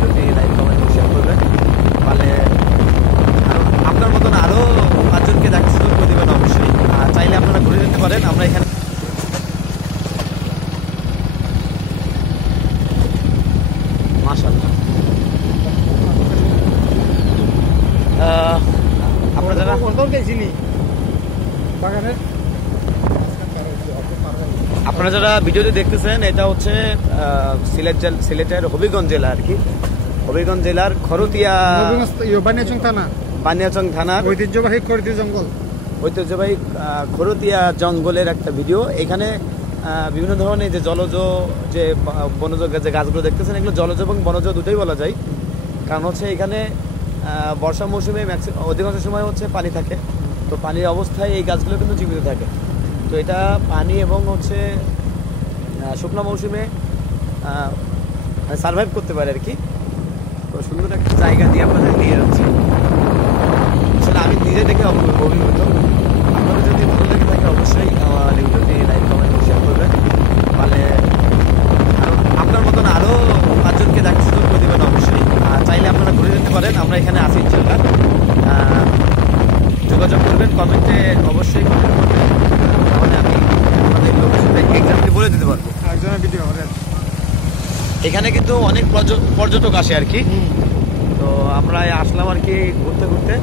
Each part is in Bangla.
ভিডিওটি লাইক কমেন্ট শেয়ার করবেন। পারলে আপনার মতন আরও 5 জনকে দেখার সুযোগ করে দেবেন অবশ্যই। আর চাইলে আপনারা ঘুরে যেতে পারেন। আমরা এখানে মাশাআল্লাহ আপনারা যারা ভিডিওতে দেখতেছেন, এটা হচ্ছে সিলেটের হবিগঞ্জ জেলা আর কি। হবিগঞ্জ জেলার খরতিয়া বানিয়াচং থানার ঐতিহ্যবাহী খরতিয়া জঙ্গলের একটা ভিডিও। এখানে বিভিন্ন ধরনের যে জলজ যে বনজ যে গাছগুলো দেখতেছেন, এগুলো জলজ এবং বনজ দুটোই বলা যায়। কারণ হচ্ছে এখানে বর্ষা মৌসুমে অধিকাংশ সময় হচ্ছে পানি থাকে, তো পানির অবস্থায় এই গাছগুলো কিন্তু জীবিত থাকে। তো এটা পানি এবং হচ্ছে শুকনো মৌসুমে সার্ভাইভ করতে পারে আর কি। তো সুন্দর একটা জায়গা দিয়ে আপনাদের নিয়ে যাচ্ছে। আসলে আমি নিজে দেখে অভিভূত। আপনাদের যদি ভালো লেগে থাকে অবশ্যই আমার ভিডিওটি লাইক কমেন্ট শেয়ার করবেন। পারলে আপনার মতন আরও 5 জনকে দেখার সুযোগ করে দেবেন অবশ্যই। আর চাইলে আপনারা ঘুরে যেতে পারেন। আমরা এখানে আছি ইনশাআল্লাহ। যোগাযোগ করবেন, কমেন্টে অবশ্যই কমেন্ট করবেন, তাহলে আমি আমাদের লোকেশনটা এক্সাক্টলি বলে দিতে পারবো। এখানে কিন্তু অনেক পর্যটক আসে আর কি। তো আমরা আসলাম আর কি ঘুরতে ঘুরতে।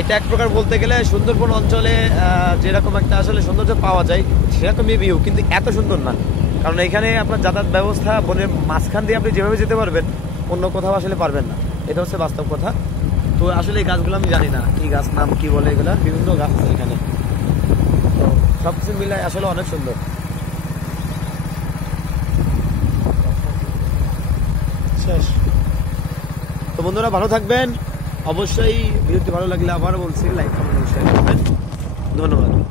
এটা এক প্রকার বলতে গেলে সুন্দরবন অঞ্চলে যেরকম একটা আসলে সৌন্দর্য পাওয়া যায় সেরকমই ভিউ, কিন্তু এত সুন্দর না। কারণ এখানে আপনার যাতায়াত ব্যবস্থা বনের মাঝখান দিয়ে আপনি যেভাবে যেতে পারবেন অন্য কোথাও আসলে পারবেন না, এটা হচ্ছে বাস্তব কথা। তো আসলে এই গাছগুলো আমি জানি না কি গাছ, নাম কি বলে, এগুলা বিভিন্ন গাছ আছে এখানে। তো সব কিছু মিলাই আসলে অনেক সুন্দর। শেষ। তো বন্ধুরা ভালো থাকবেন। অবশ্যই ভিডিওটি ভালো লাগলে আবার বলছি লাইক কমেন্ট শেয়ার করবেন। ধন্যবাদ।